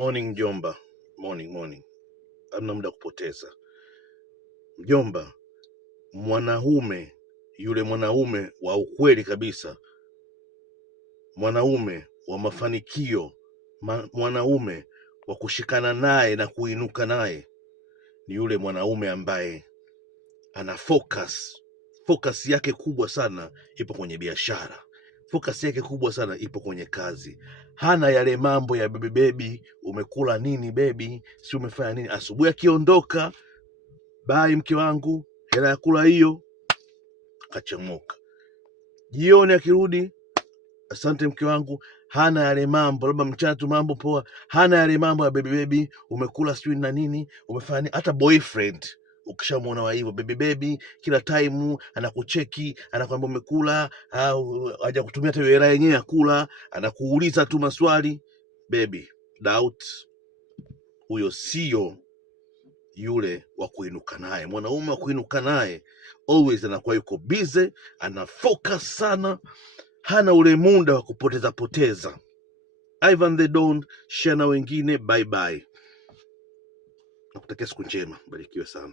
Morning mjomba, morning. Hamna muda kupoteza. Mjomba, yule mwanaume wa ukweli kabisa, mwanaume wa mafanikio, mwanaume wa kushikana naye na kuinuka naye ni yule mwanaume ambaye ana focus yake kubwa sana ipo kwenye biashara. Focus yake kubwa sana ipo kwenye kazi. Hana yale mambo ya baby, umekula nini baby, si umefanya nini. Asubuhi akiondoka, bye mke wangu, hela ya kula hiyo, kachemuka. Jioni akirudi, asante mke wangu. Hana yale mambo, labda mchana tu mambo poa. Hana yale mambo ya baby, umekula sijui na nini, umefanya nini. Hata boyfriend ukishamuona wa hivyo baby, kila time anakucheki, anakuambia umekula au haja kutumia hata hela yenyewe ya kula, anakuuliza tu maswali, baby doubt, huyo sio yule wa kuinuka naye. Mwanaume wa kuinuka naye always anakuwa yuko busy, ana focus sana, hana ule muda wa kupoteza. Ivan the Don, share na wengine. Bye. Nakutakia siku njema, barikiwe sana.